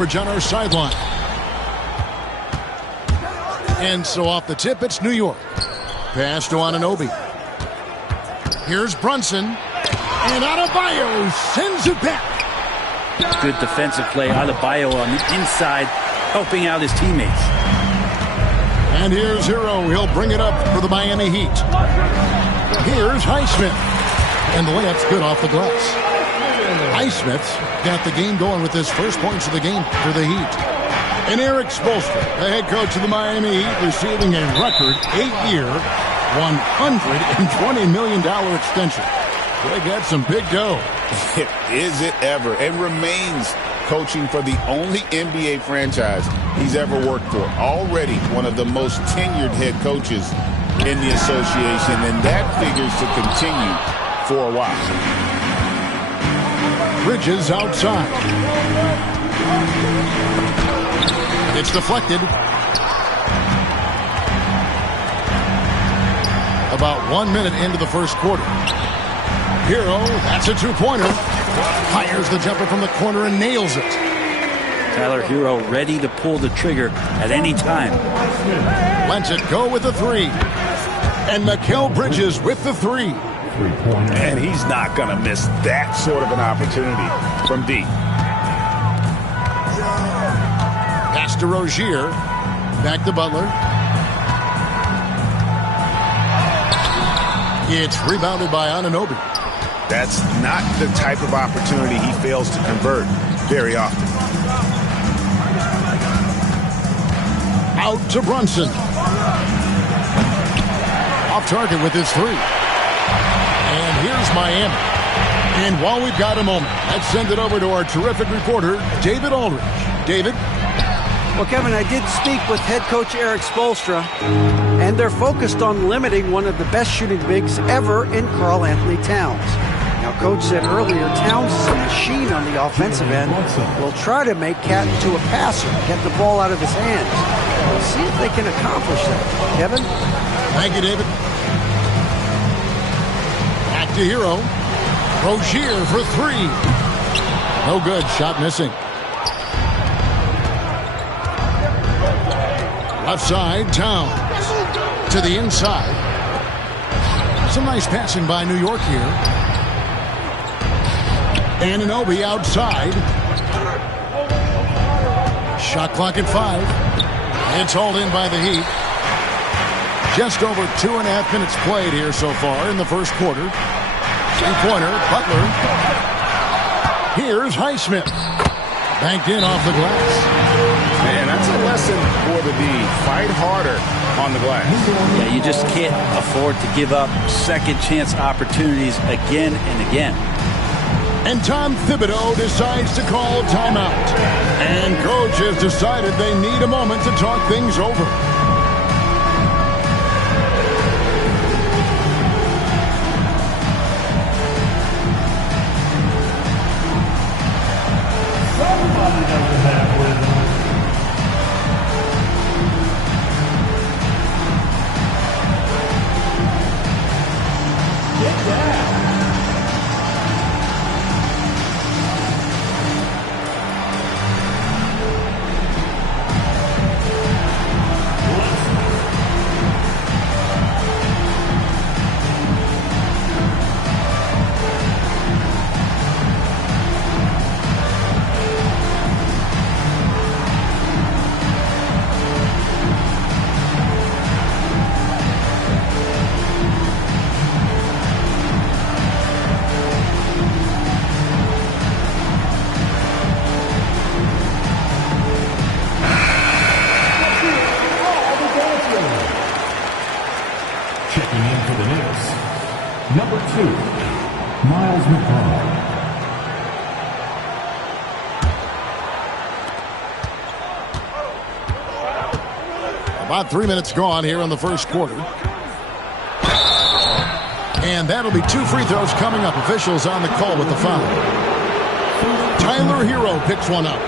On our sideline. And so off the tip, it's New York. Pass to Anunoby. Here's Brunson. And Adebayo sends it back. Good defensive play. Adebayo on the inside, helping out his teammates. And here's Hero. He'll bring it up for the Miami Heat. Here's Highsmith. And the layup's good off the glass. Highsmith's got the game going with his first points of the game for the Heat. And Eric Spoelstra, the head coach of the Miami Heat, receiving a record 8-year, $120 million extension. They got some big dough. Is it ever? It remains coaching for the only NBA franchise he's ever worked for. Already one of the most tenured head coaches in the association, and that figures to continue for a while. Bridges outside. It's deflected. About 1 minute into the first quarter. Hero, that's a two-pointer. Fires the jumper from the corner and nails it. Tyler Hero ready to pull the trigger at any time. Lets it go with the three. And Mikal Bridges with the three. And he's not going to miss that sort of an opportunity from deep. Pass to Rozier. Back to Butler. It's rebounded by Anunoby. That's not the type of opportunity he fails to convert very often. Out to Brunson. Off target with his three. And here's Miami. And while we've got a moment, let's send it over to our terrific reporter, David Aldridge. David? Well, Kevin, I did speak with head coach Eric Spoelstra, and they're focused on limiting one of the best shooting bigs ever in Karl Anthony Towns. Now, Coach said earlier, Towns is a machine on the offensive end. Will try to make Cat into a passer, get the ball out of his hands. We'll see if they can accomplish that. Kevin? Thank you, David. Back to Hero. Rozier for three. No good. Shot missing. Left side, Towns. To the inside. Some nice passing by New York here. Anunoby outside. Shot clock at 5. It's hauled in by the Heat. Just over 2.5 minutes played here so far in the first quarter. Three-pointer, Butler. Here's Highsmith. Banked in off the glass. Man, that's a lesson for the D. Fight harder on the glass. Yeah, you just can't afford to give up second chance opportunities again and again. And Tom Thibodeau decides to call timeout. And coach has decided they need a moment to talk things over. Somebody doesn't have rhythm. Get down. Checking in for the Knicks, number 2, Miles McConnell. About 3 minutes gone here in the first quarter. And that'll be 2 free throws coming up. Officials on the call with the foul. Tyler Hero picks one up.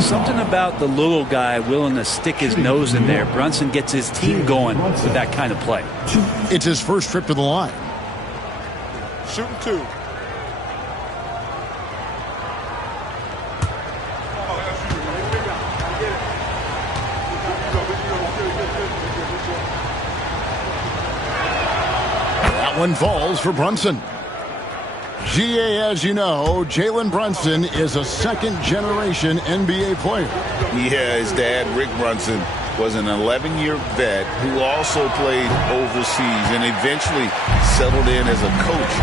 Something about the little guy willing to stick his nose in there. Brunson gets his team going with that kind of play. It's his first trip to the line. Shooting 2. That one falls for Brunson. GA, as you know, Jalen Brunson is a second-generation NBA player. Yeah, his dad, Rick Brunson, was an 11-year vet who also played overseas and eventually settled in as a coach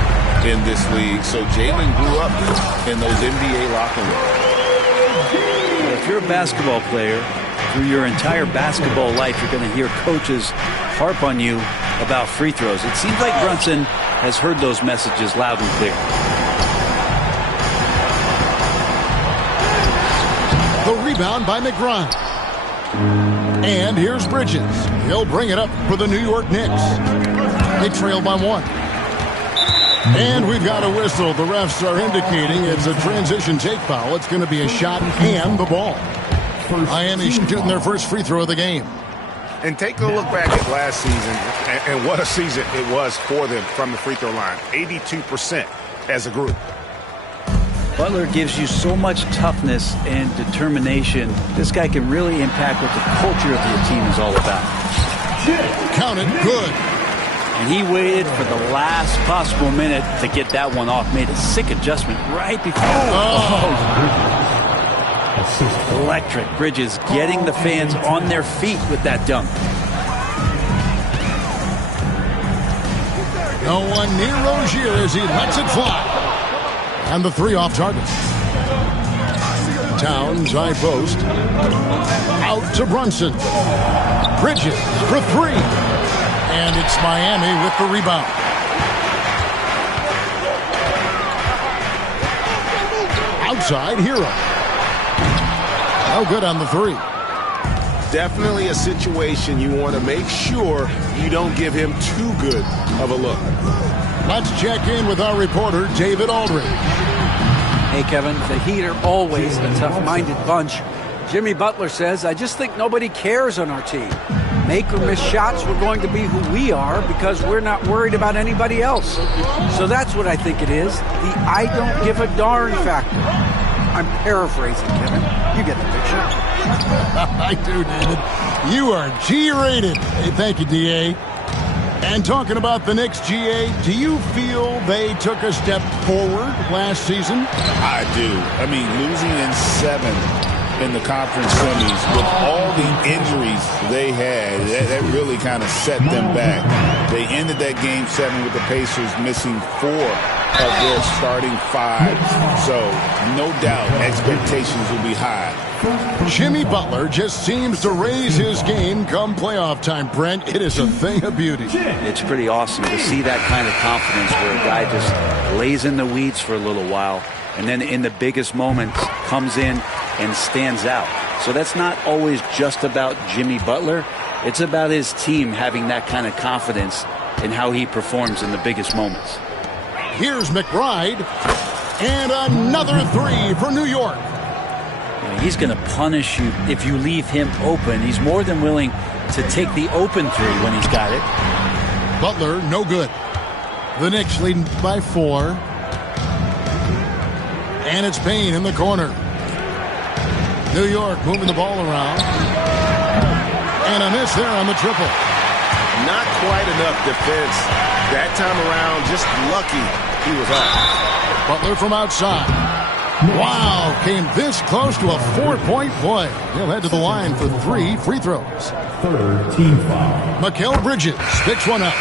in this league. So Jalen grew up in those NBA locker rooms. If you're a basketball player, through your entire basketball life, you're going to hear coaches harp on you about free throws. It seems like Brunson has heard those messages loud and clear. The rebound by McBride. And here's Bridges. He'll bring it up for the New York Knicks. They trail by 1. And we've got a whistle. The refs are indicating it's a transition take foul. It's going to be a shot and the ball. Miami shooting their first free throw of the game. And take a look back at last season and what a season it was for them from the free throw line. 82% as a group. Butler gives you so much toughness and determination. This guy can really impact what the culture of your team is all about. Count it, good. And he waited for the last possible minute to get that one off. Made a sick adjustment right before. Electric. Bridges getting the fans on their feet with that dunk. No one near Rozier as he lets it fly. And the 3 off target. Towns high post. Out to Brunson. Bridges for 3. And it's Miami with the rebound. Outside, Hero. No good on the 3. Definitely a situation you want to make sure you don't give him too good of a look. Let's check in with our reporter, David Aldridge. Hey, Kevin, the Heat are always a tough-minded bunch. Jimmy Butler says, I just think nobody cares on our team. Make or miss shots, we're going to be who we are because we're not worried about anybody else. So that's what I think it is, the I don't give a darn factor. I'm paraphrasing, Kevin. You get the picture. I do, David. You are G-rated. Hey, thank you, D.A. And talking about the Knicks, GA, do you feel they took a step forward last season? I do. I mean, losing in 7 in the conference semis with all the injuries they had, that really kind of set them back. They ended that game 7 with the Pacers missing 4 of their starting 5. So, no doubt, expectations will be high. Jimmy Butler just seems to raise his game come playoff time, Brent. It is a thing of beauty. It's pretty awesome to see that kind of confidence where a guy just lays in the weeds for a little while and then in the biggest moments comes in and stands out. So that's not always just about Jimmy Butler. It's about his team having that kind of confidence in how he performs in the biggest moments. Here's McBride. And another 3 for New York. He's going to punish you if you leave him open. He's more than willing to take the open 3 when he's got it. Butler, no good. The Knicks leading by 4. And it's Payne in the corner. New York moving the ball around. And a miss there on the triple. Not quite enough defense. That time around, just lucky he was off. Butler from outside. Wow, came this close to a 4-point play. He'll head to the line for 3 free throws. Third team foul. Mikal Bridges picks one up.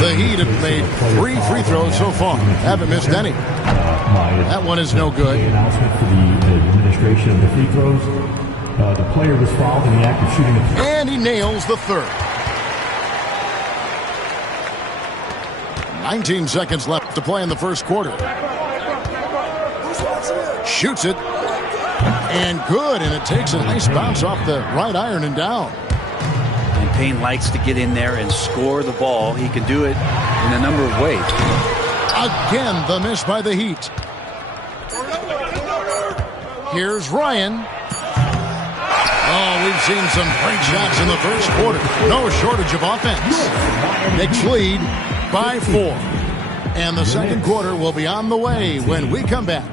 The Heat have made 3 free throws so far. Haven't missed any. That one is no good. Announcement for the administration of the free throws. The player was fouled in the act of shooting a... And he nails the 3rd. 19 seconds left to play in the first quarter. Shoots it. And good. And it takes a nice bounce off the right iron and down. And Payne likes to get in there and score the ball. He can do it in a number of ways. Again, the miss by the Heat. Here's Ryan. Oh, we've seen some great shots in the first quarter. No shortage of offense. Knicks lead by 4. And the second quarter will be on the way when we come back.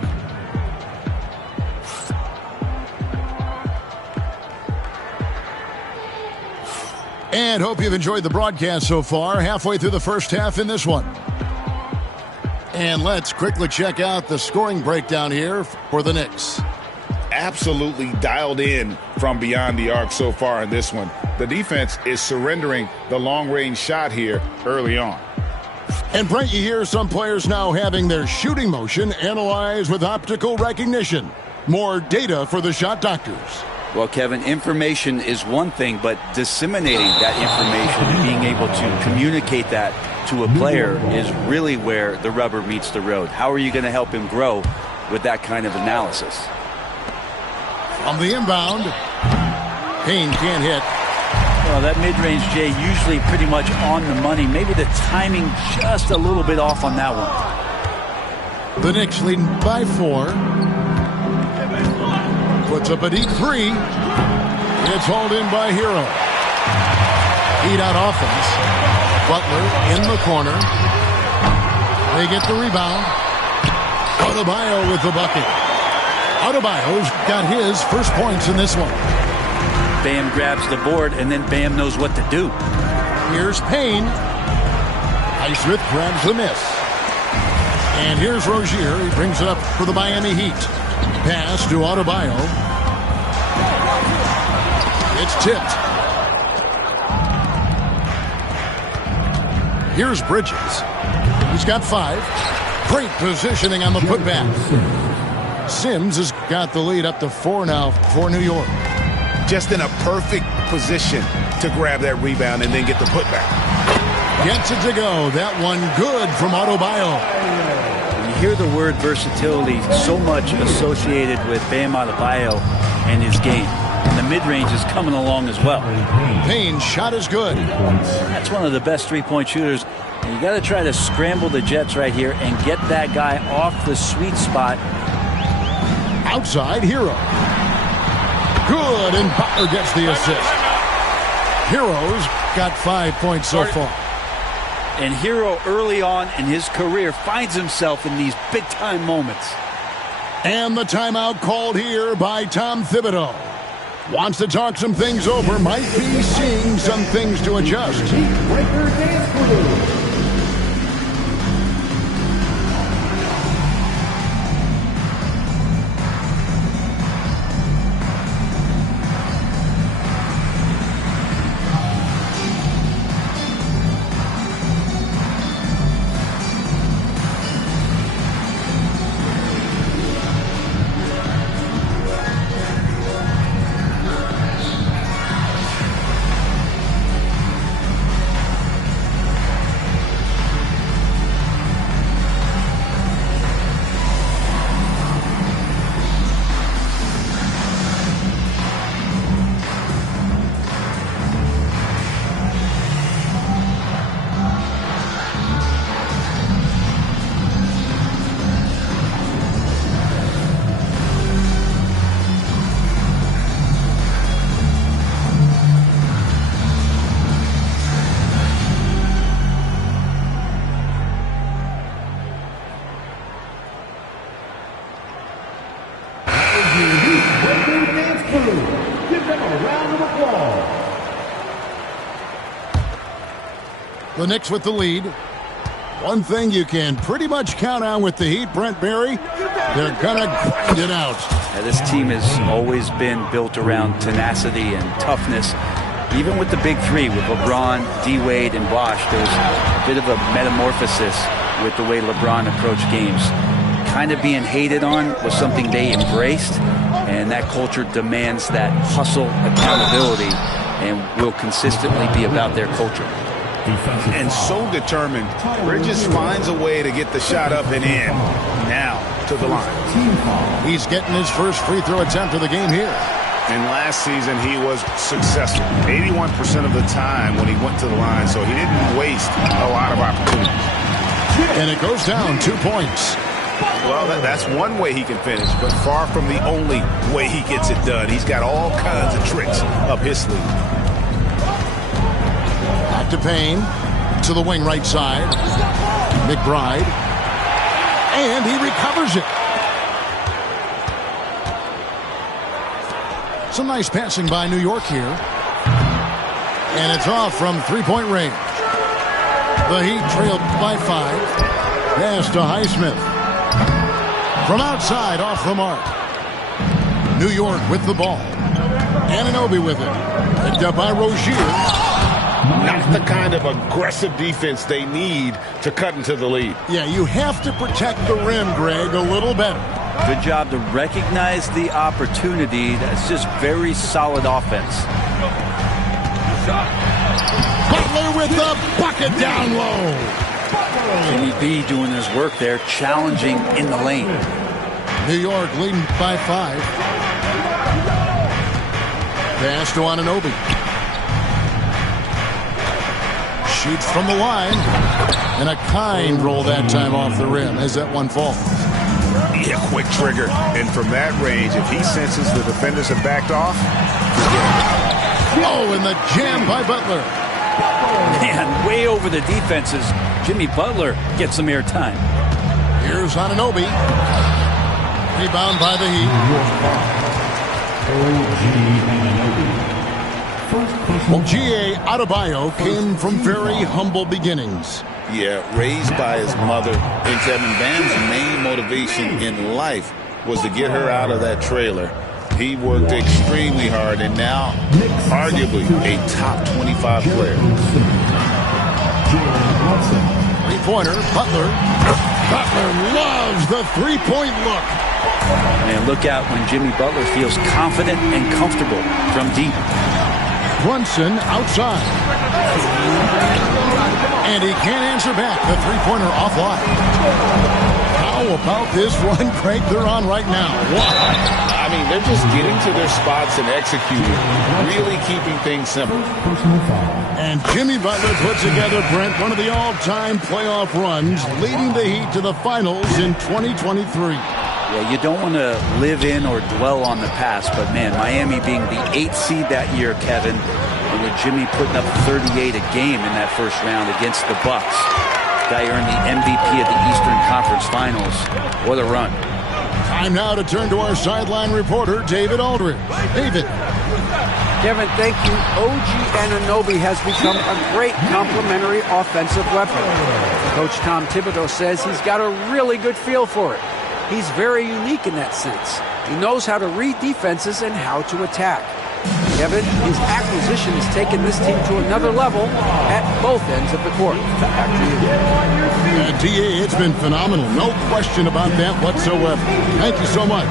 And hope you've enjoyed the broadcast so far. Halfway through the first half in this one. And let's quickly check out the scoring breakdown here for the Knicks. Absolutely dialed in from beyond the arc so far in this one. The defense is surrendering the long-range shot here early on. And Brent, you hear some players now having their shooting motion analyzed with optical recognition. More data for the shot doctors. Well, Kevin, information is one thing, but disseminating that information and being able to communicate that to a player is really where the rubber meets the road. How are you going to help him grow with that kind of analysis? On the inbound, Payne can't hit. Well, that mid-range, Jay, usually pretty much on the money. Maybe the timing just a little bit off on that one. The Knicks leading by 4. Puts up a deep 3. It's hauled in by Hero. Heat out offense. Butler in the corner. They get the rebound. Adebayo with the bucket. Adebayo's got his first points in this one. Bam grabs the board, and then Bam knows what to do. Here's Payne. Highsmith grabs the miss. And here's Rozier. He brings it up for the Miami Heat. Pass to Adebayo. It's tipped. Here's Bridges. He's got 5. Great positioning on the putback. Sims has got the lead up to 4 now for New York. Just in a perfect position to grab that rebound and then get the putback. Gets it to go. That one good from Adebayo. You hear the word versatility so much associated with Bam Adebayo and his game. And the mid-range is coming along as well. Payne's shot is good. That's one of the best three-point shooters. And you got to try to scramble the Jets right here and get that guy off the sweet spot. Outside, Hero. Good, and Butler gets the assist. Hero's got 5 points so far. And Hero early on in his career finds himself in these big-time moments. And the timeout called here by Tom Thibodeau. Wants to talk some things over, might be seeing some things to adjust. Breaker dance crew. The Knicks with the lead. One thing you can pretty much count on with the Heat, Brent Barry, they're going to grind it out. Yeah, this team has always been built around tenacity and toughness. Even with the big three, with LeBron, D-Wade, and Bosh, there's a bit of a metamorphosis with the way LeBron approached games. Kind of being hated on was something they embraced, and that culture demands that hustle, accountability, and will consistently be about their culture. And so determined, Bridges finds a way to get the shot up and in. Now to the line. He's getting his first free throw attempt of the game here. And last season he was successful 81% of the time when he went to the line, so he didn't waste a lot of opportunities. And it goes down 2 points. Well, that's one way he can finish, but far from the only way he gets it done. He's got all kinds of tricks up his sleeve. Back to Payne, to the wing right side. McBride, and he recovers it. Some nice passing by New York here. And it's off from three-point range. The Heat trailed by 5. Pass to Highsmith. From outside, off the mark. New York with the ball. Anunoby with it. Picked up by Rozier. Not the kind of aggressive defense they need to cut into the lead. Yeah, you have to protect the rim, Greg, a little better. Good job to recognize the opportunity. That's just very solid offense. Butler with the bucket down low. Jimmy B doing his work there, challenging in the lane. New York leading by 5. Pass to Anunoby. Shoots from the line. And a kind roll that time off the rim as that one falls. Yeah, quick trigger. And from that range, if he senses the defenders have backed off, oh, and the jam by Butler. Man, way over the defenses. Jimmy Butler gets some airtime. Here's Anunoby. Rebound by the Heat. Ogie Adebayo came from very humble beginnings. Yeah, raised by his mother. And Kevin Van's main motivation in life was to get her out of that trailer. He worked extremely hard and now arguably a top 25 player. Three-pointer, Butler. Butler loves the three-point look. Man, look out when Jimmy Butler feels confident and comfortable from deep. Brunson outside. And he can't answer back. The three-pointer offline. How about this one, Craig, they're on right now? Wow. I mean, they're just getting to their spots and executing, really keeping things simple. And Jimmy Butler puts together, Brent, one of the all-time playoff runs, leading the Heat to the finals in 2023. Yeah, you don't want to live in or dwell on the past, but man, Miami being the 8th seed that year, Kevin, and with Jimmy putting up 38 a game in that first round against the Bucks. Guy earned the MVP of the Eastern Conference Finals. What a run. Time now to turn to our sideline reporter, David Aldridge. David. Kevin, thank you. OG Anunoby has become a great complementary offensive weapon. Coach Tom Thibodeau says he's got a really good feel for it. He's very unique in that sense. He knows how to read defenses and how to attack. Kevin, his acquisition has taken this team to another level at both ends of the court. Back to you. DA, it's been phenomenal. No question about that whatsoever. Thank you so much.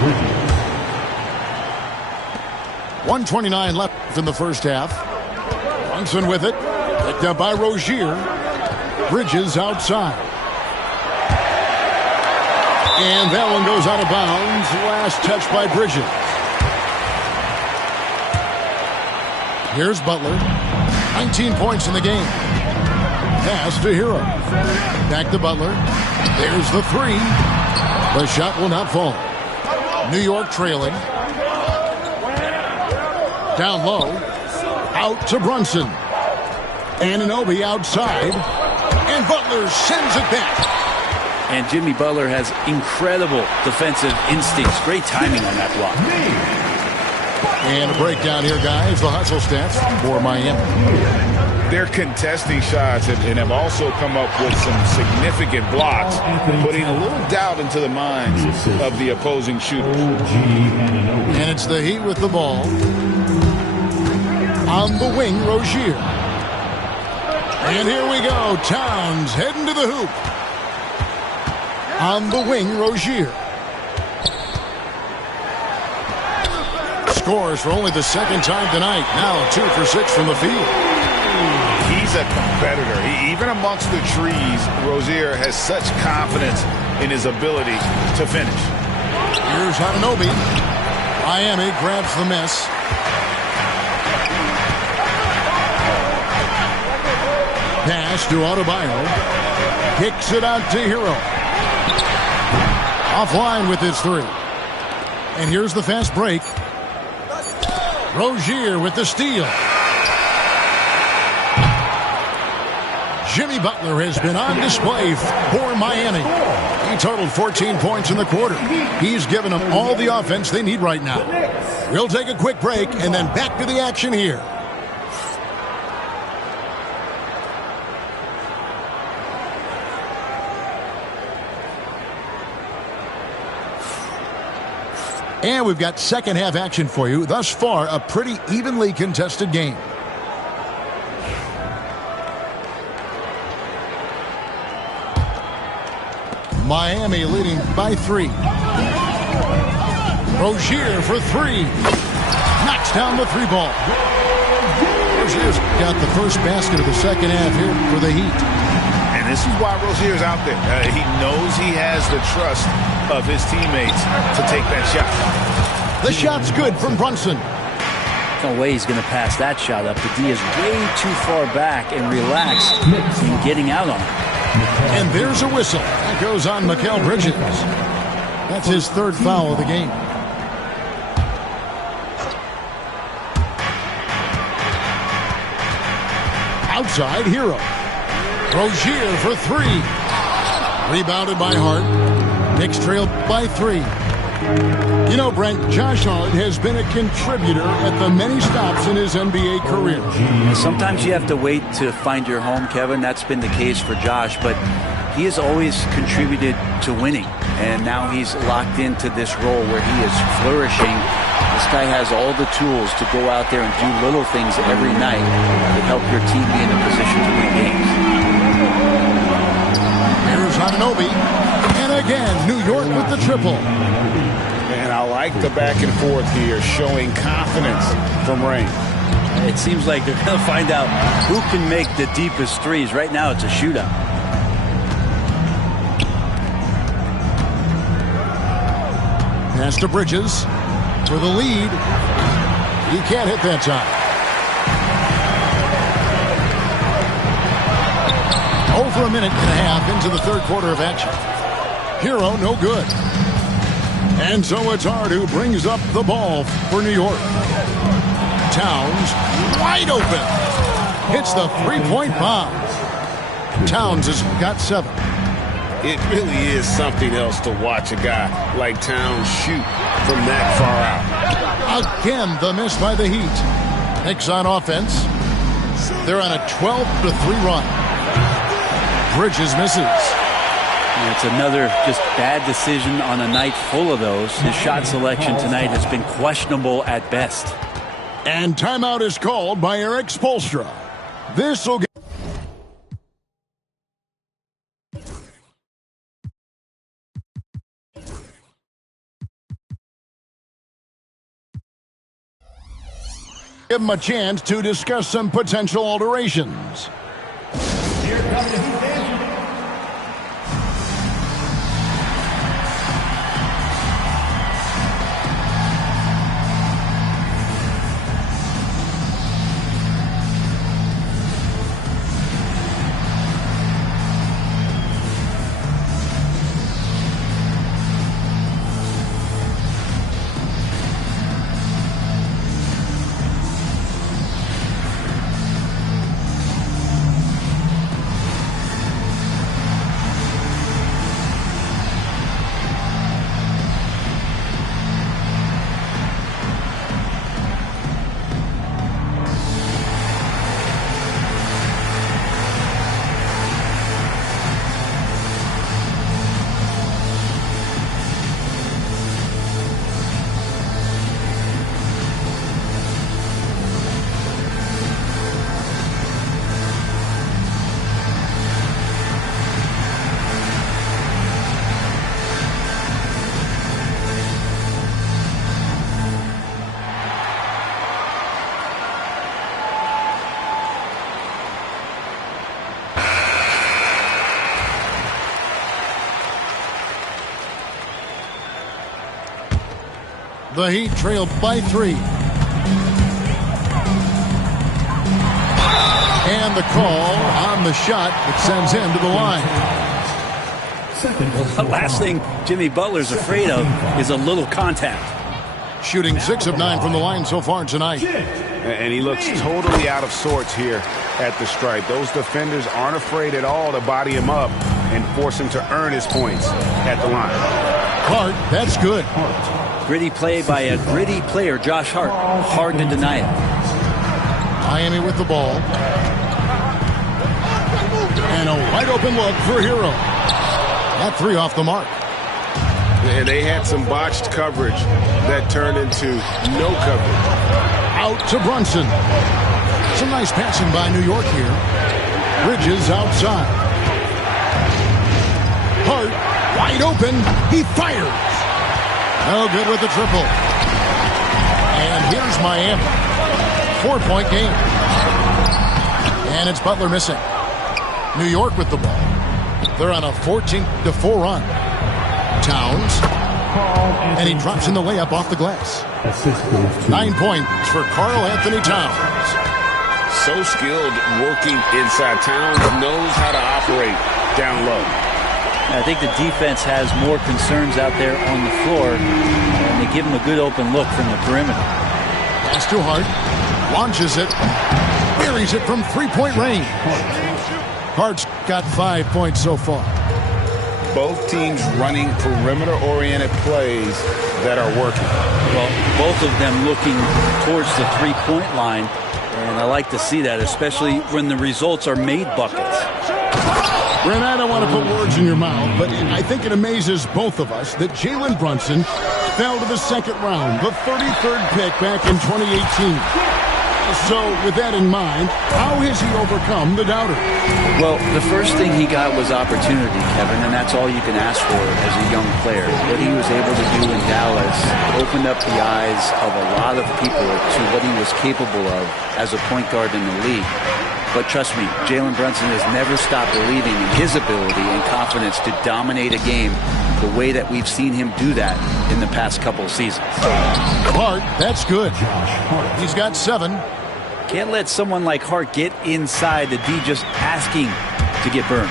Bridges. 1:29 left in the first half. Brunson with it. Picked up by Rozier. Bridges outside. And that one goes out of bounds. Last touch by Bridges. Here's Butler. 19 points in the game. Pass to Hero. Back to Butler. There's the three. The shot will not fall. New York trailing. Down low. Out to Brunson. Anunoby outside. And Butler sends it back. And Jimmy Butler has incredible defensive instincts. Great timing on that block. And a breakdown here, guys. The hustle stats for Miami. They're contesting shots and have also come up with some significant blocks, putting a little doubt into the minds of the opposing shooters. And it's the Heat with the ball. On the wing, Rozier. And here we go. Towns heading to the hoop. On the wing, Rozier. Scores for only the second time tonight. Now 2 for 6 from the field. He's a competitor. Even amongst the trees, Rozier has such confidence in his ability to finish. Here's Anunoby. Miami grabs the miss. Pass to Adebayo. Kicks it out to Hero. Offline with his 3. And here's the fast break. Rozier with the steal. Jimmy Butler has been on display for Miami. He totaled 14 points in the quarter. He's given them all the offense they need right now. We'll take a quick break and then back to the action here. And we've got second half action for you. Thus far, a pretty evenly contested game. Miami leading by 3. Rozier for 3. Knocks down the 3 ball. Rozier's got the first basket of the second half here for the Heat. And this is why Rozier's out there. He knows he has the trust of his teammates to take that shot. The shot's good from Brunson. No way he's going to pass that shot up. The D is way too far back and relaxed in getting out on it. And there's a whistle. That goes on Mikal Bridges. That's his 3rd foul of the game. Outside, Hero. Rozier for 3. Rebounded by Hart. Knicks trail by 3. You know, Brent, Josh Hart has been a contributor at the many stops in his NBA career. Sometimes you have to wait to find your home, Kevin. That's been the case for Josh, but he has always contributed to winning, and now he's locked into this role where he is flourishing. This guy has all the tools to go out there and do little things every night that help your team be in a position to win games. Here's Anunoby. And again, New York with the triple. And I like the back and forth here, showing confidence from Rain. It seems like they're going to find out who can make the deepest threes. Right now, it's a shootout. Pass to Bridges for the lead. He can't hit that time. Over a minute and a half into the 3rd quarter of action. Hero, no good. And so it's Hart who brings up the ball for New York. Towns wide open. Hits the 3-point bomb. Towns has got 7. It really is something else to watch a guy like Towns shoot from that far out. Again, the miss by the Heat. Knicks on offense. They're on a 12-3 run. Bridges misses. It's another just bad decision on a night full of those. His shot selection tonight has been questionable at best. And timeout is called by Eric Spoelstra. This will get... give him a chance to discuss some potential alterations. Here comes the Heat bench. The Heat trail by 3. And the call on the shot that sends him to the line. The last thing Jimmy Butler's afraid of is a little contact. Shooting 6 of 9 from the line so far tonight. And he looks totally out of sorts here at the stripe. Those defenders aren't afraid at all to body him up and force him to earn his points at the line. Hart, that's good. Gritty play by a gritty player, Josh Hart. Hard to deny it. Miami with the ball. And a wide open look for Hero. That 3 off the mark. And they had some botched coverage that turned into no coverage. Out to Brunson. Some nice passing by New York here. Bridges outside. Hart, wide open. He fires. No good with the triple. And here's Miami. 4-point game. And it's Butler missing. New York with the ball. They're on a 14-4 run. Towns. And he drops in the layup off the glass. 9 points for Karl Anthony Towns. So skilled working inside. Towns knows how to operate down low. I think the defense has more concerns out there on the floor, and they give him a good open look from the perimeter. Pass to Hart. Launches it. Buries it from 3-point range. Hart's got 5 points so far. Both teams running perimeter-oriented plays that are working. Well, both of them looking towards the three-point line, and I like to see that, especially when the results are made buckets. Brent, I don't want to put words in your mouth, but I think it amazes both of us that Jalen Brunson fell to the second round, the 33rd pick back in 2018. So, with that in mind, how has he overcome the doubters? Well, the first thing he got was opportunity, Kevin, and that's all you can ask for as a young player. What he was able to do in Dallas opened up the eyes of a lot of people to what he was capable of as a point guard in the league. But trust me, Jalen Brunson has never stopped believing in his ability and confidence to dominate a game the way that we've seen him do that in the past couple of seasons. Hart, that's good. He's got 7. Can't let someone like Hart get inside the D just asking to get burned.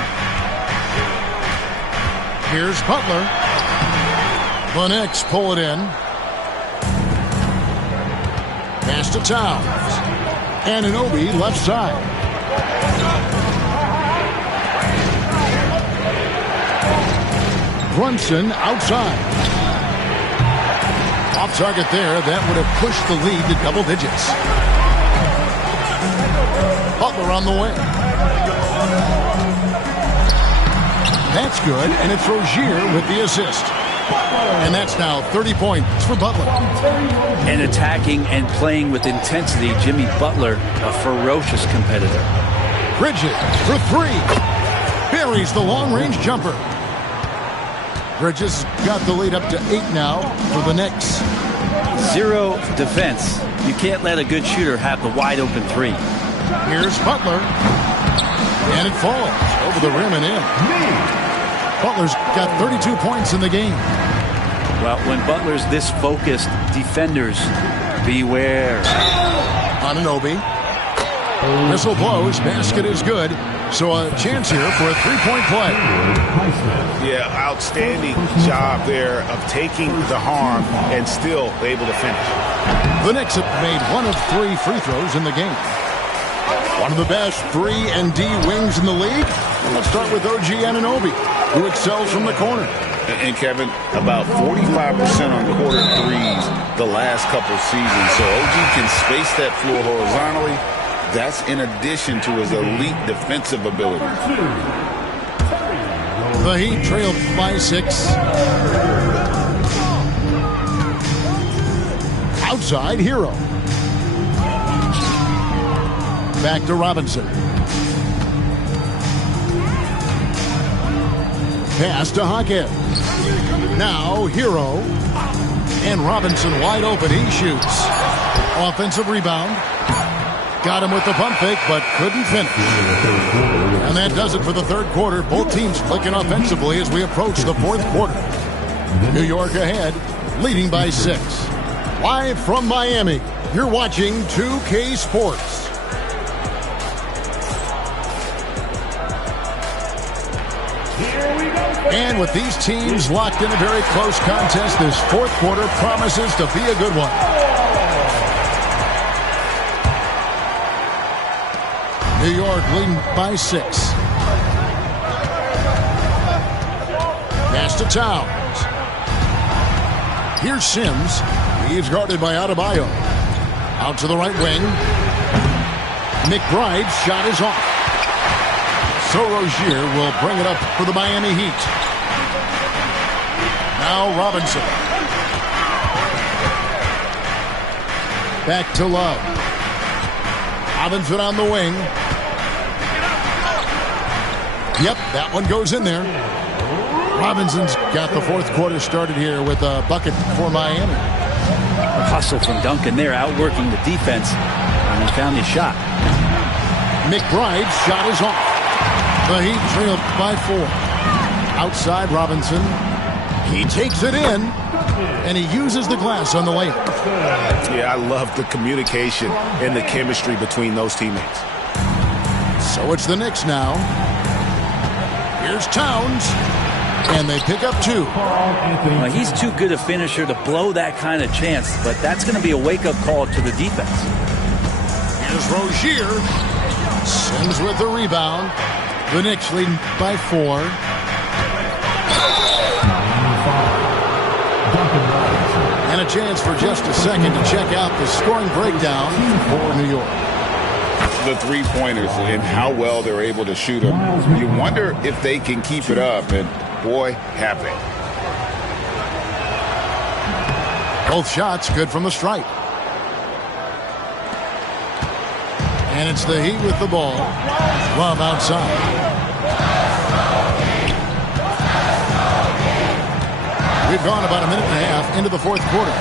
Here's Butler. The Knicks pull it in. Pass to Towns. Anunoby left side. Brunson outside. Off target there. That would have pushed the lead to double digits. Butler on the way. That's good, and it's Rozier with the assist. And that's now 30 points for Butler. And attacking and playing with intensity, Jimmy Butler, a ferocious competitor. Bridges for 3. Buries the long-range jumper. Bridges got the lead up to 8 now for the Knicks. 0 defense. You can't let a good shooter have the wide-open 3. Here's Butler. And it falls over the rim and in. Butler's got 32 points in the game. Well, when Butler's this focused, defenders, beware. Anunoby. Whistle blows. Basket is good. So a chance here for a 3-point play. Yeah, outstanding job there of taking the harm and still able to finish. The Knicks have made 1 of 3 free throws in the game. One of the best 3 and D wings in the league. And let's start with OG Anunoby, who excels from the corner. And Kevin, about 45% on quarter threes the last couple seasons. So OG can space that floor horizontally. That's in addition to his elite defensive ability. The Heat trailed by 6. Outside, Hero. Back to Robinson. Pass to Hawkins. Now Hero. And Robinson wide open. He shoots. Offensive rebound. Got him with the pump fake, but couldn't finish. And that does it for the third quarter. Both teams clicking offensively as we approach the fourth quarter. New York ahead, leading by 6. Live from Miami, you're watching 2K Sports. And with these teams locked in a very close contest, this fourth quarter promises to be a good one. New York leading by 6. Pass to Towns. Here's Sims. He's guarded by Adebayo. Out to the right wing. McBride's shot is off. So Rozier will bring it up for the Miami Heat. Now Robinson. Back to Love. Robinson on the wing. Yep, that one goes in there. Robinson's got the fourth quarter started here with a bucket for Miami. The hustle from Duncan there, outworking the defense, and he found his shot. McBride's shot is off. The Heat trail by 4. Outside Robinson. He takes it in, and he uses the glass on the layup. Yeah, I love the communication and the chemistry between those teammates. So it's the Knicks now. Here's Towns, and they pick up 2. Well, he's too good a finisher to blow that kind of chance, but that's going to be a wake-up call to the defense. Here's Rozier. Sims with the rebound. The Knicks leading by 4. And a chance for just a second to check out the scoring breakdown for New York. The three-pointers and how well they're able to shoot them. You wonder if they can keep it up, and boy, have they. Both shots good from the stripe. And it's the Heat with the ball. Love outside. We've gone about a minute and a half into the fourth quarter.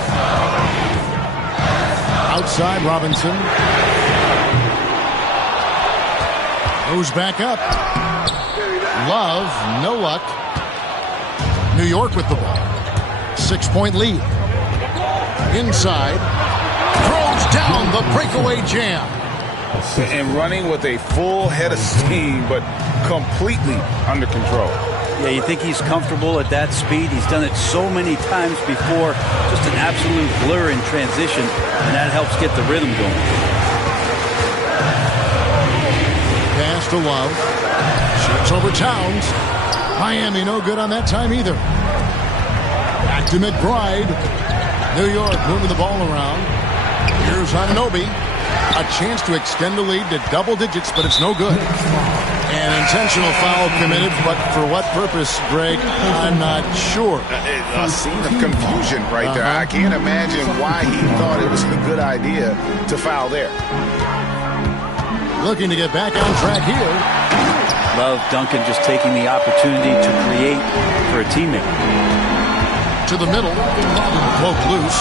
Outside Robinson. Goes back up. Love, no luck. New York with the ball. 6-point lead. Inside. Throws down the breakaway jam. And running with a full head of steam, but completely under control. Yeah, you think he's comfortable at that speed. He's done it so many times before. Just an absolute blur in transition, and that helps get the rhythm going. Pass to Love. Shoots over Towns. Miami no good on that time either. Back to McBride. New York moving the ball around. Here's Anunoby. A chance to extend the lead to double digits, but it's no good. An intentional foul committed, but for what purpose, Greg, I'm not sure. A scene of confusion right there. I can't imagine why he thought it was a good idea to foul there. Looking to get back on track here. Love Duncan just taking the opportunity to create for a teammate. To the middle. Poke loose.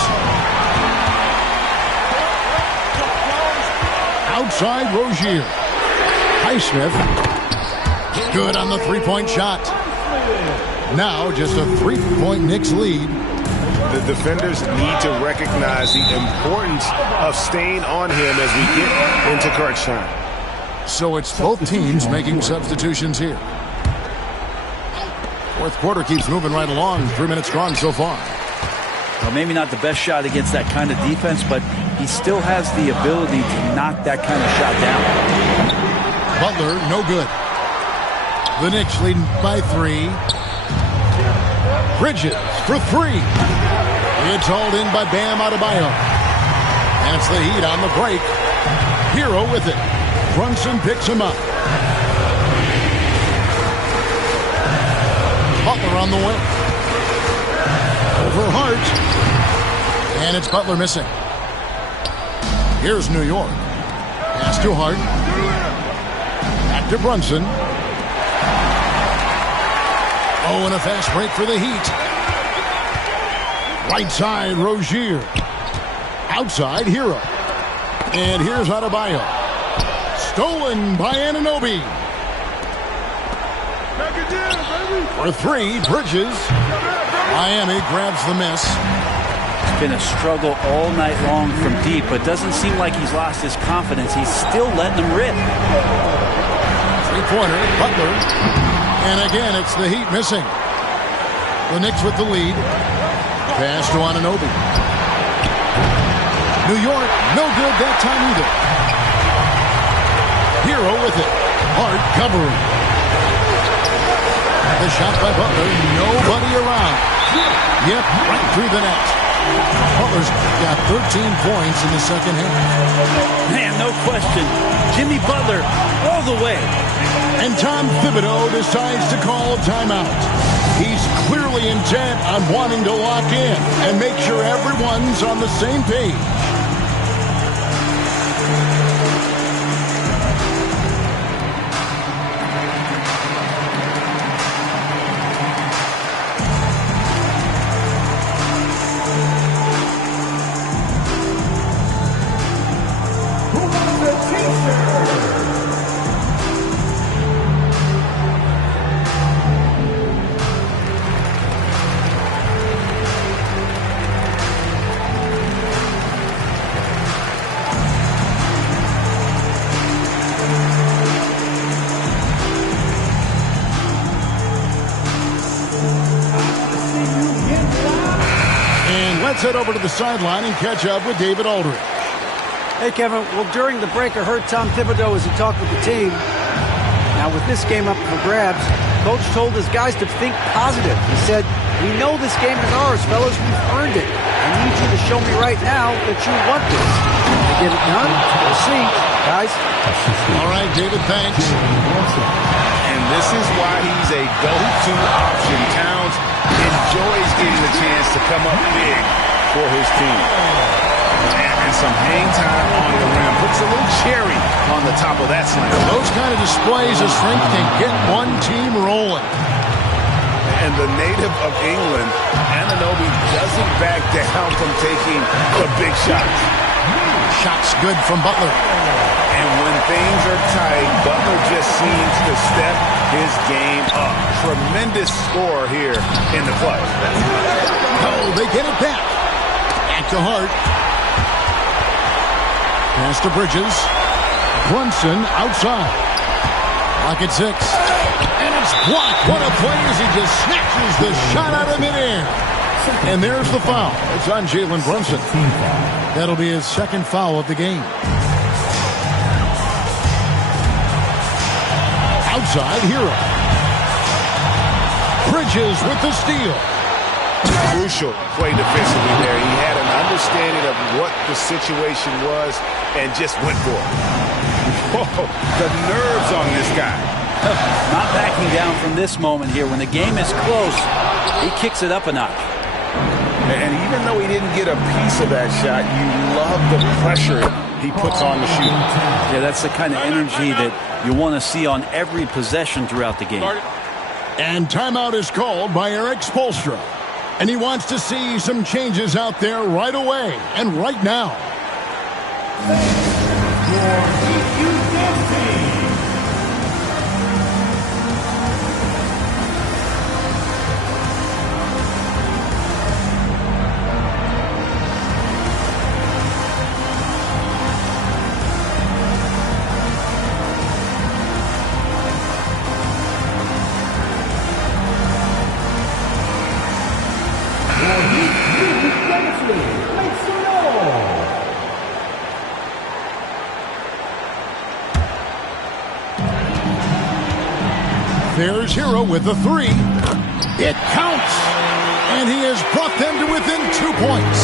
Outside Rozier. Highsmith. Good on the three-point shot. Now just a 3-point Knicks lead. The defenders need to recognize the importance of staying on him as we get into crunch time. So it's both teams making substitutions here. Fourth quarter keeps moving right along. 3 minutes gone so far. Well, maybe not the best shot against that kind of defense, but he still has the ability to knock that kind of shot down. Butler, no good. The Knicks leading by 3. Bridges for 3. It's hauled in by Bam Adebayo. And it's the Heat on the break. Hero with it. Brunson picks him up. Butler on the wing. Over Hart. And it's Butler missing. Here's New York. Pass to Hart. Back to Brunson. Oh, and a fast break for the Heat. Right side, Rozier. Outside, Hero. And here's Adebayo. Stolen by Anunoby. For 3, Bridges. Miami grabs the miss. going to struggle all night long from deep, but doesn't seem like he's lost his confidence. He's still letting them rip. Three-pointer, Butler. And again, it's the Heat missing. The Knicks with the lead. Pass to Anunoby. New York, no good that time either. Hero with it. Hart covering. The shot by Butler. Nobody around. Yep, right through the net. Butler's got 13 points in the second half. Man, no question. Jimmy Butler all the way. And Tom Thibodeau decides to call a timeout. He's clearly intent on wanting to lock in and make sure everyone's on the same page. Let's head over to the sideline and catch up with David Aldridge. Hey, Kevin. Well, during the break, I heard Tom Thibodeau as he talked with the team. Now, with this game up for grabs, Coach told his guys to think positive. He said, "We know this game is ours, fellas. We've earned it. I need you to show me right now that you want this." They get it done? We'll see, guys. All right, David, thanks. And this is why he's a go-to option. Towns enjoys getting the chance to come up big for his team. And some hang time on the rim. Puts a little cherry on the top of that slam. Those kind of displays of strength can get one team rolling. And the native of England, Anunoby, doesn't back down from taking the big shots. Shots good from Butler. And when things are tight, Butler just seems to step his game up. Tremendous score here in the clutch. Oh, they get it back. Back to Hart. Pass to Bridges. Brunson outside. Lock at 6. And it's blocked. What a play as he just snatches the shot out of midair. And there's the foul. It's on Jalen Brunson. That'll be his second foul of the game. Outside, Hero. Bridges with the steal. Crucial play defensively there. He had an understanding of what the situation was and just went for it. Whoa, the nerves on this guy. Not backing down from this moment here. When the game is close, he kicks it up a notch. And even though he didn't get a piece of that shot, you love the pressure he puts on the shooter. Yeah, that's the kind of energy that you want to see on every possession throughout the game. And timeout is called by Eric Spoelstra. And he wants to see some changes out there right away and right now. There's Hero with the 3. It counts. And he has brought them to within 2 points.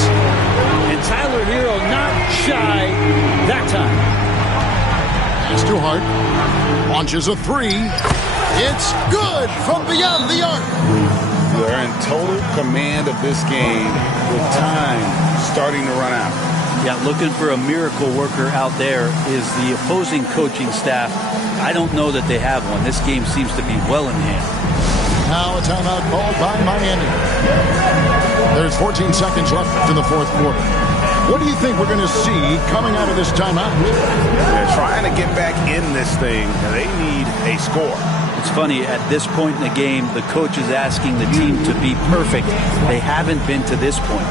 And Tyler Hero not shy that time. Pass to Hart. Launches a 3. It's good from beyond the arc. They're in total command of this game with time starting to run out. Yeah, looking for a miracle worker out there is the opposing coaching staff. I don't know that they have one. This game seems to be well in hand. Now a timeout called by Miami. There's 14 seconds left in the fourth quarter. What do you think we're going to see coming out of this timeout? They're trying to get back in this thing. They need a score. It's funny, at this point in the game, the coach is asking the team to be perfect. They haven't been to this point.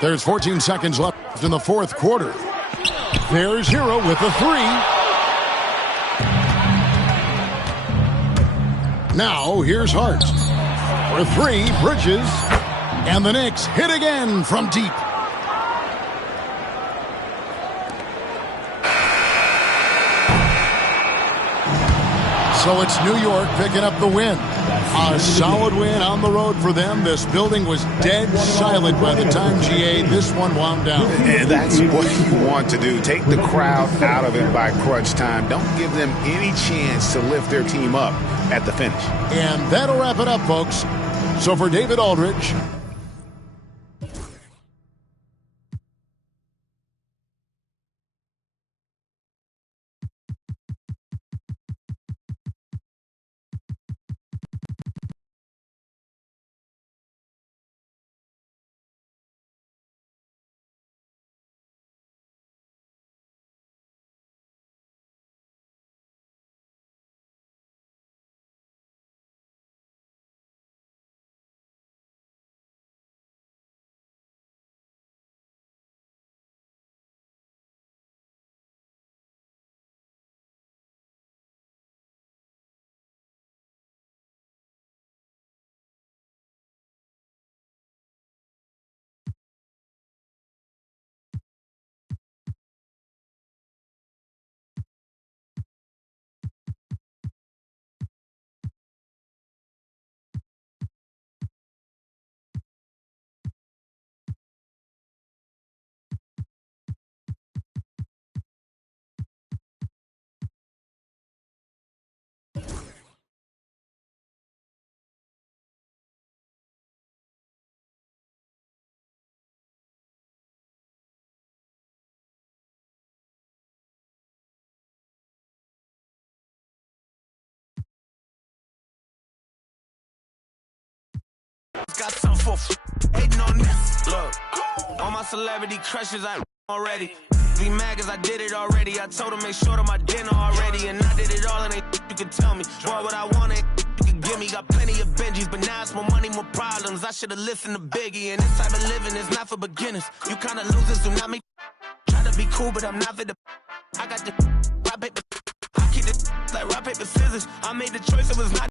There's 14 seconds left in the fourth quarter. There's Hero with the three. Now here's Hart. For three, Bridges. And the Knicks hit again from deep. So it's New York picking up the win. A solid win on the road for them. This building was dead silent by the time GA this one wound down. And that's what you want to do. Take the crowd out of it by crunch time. Don't give them any chance to lift their team up at the finish. And that'll wrap it up, folks. So for David Aldridge, got some for hating on this. Look, all my celebrity crushes I already. Be mad cause I did it already. I told them make sure to my dinner already. And I did it all and you can tell me. Boy, what I want you can give me. Got plenty of Benjis, but now it's more money, more problems. I should've listened to Biggie. And this type of living is not for beginners. You kinda losers do not make try to be cool, but I'm not for the I got the rock paper. I keep it like rock paper scissors. I made the choice, it was not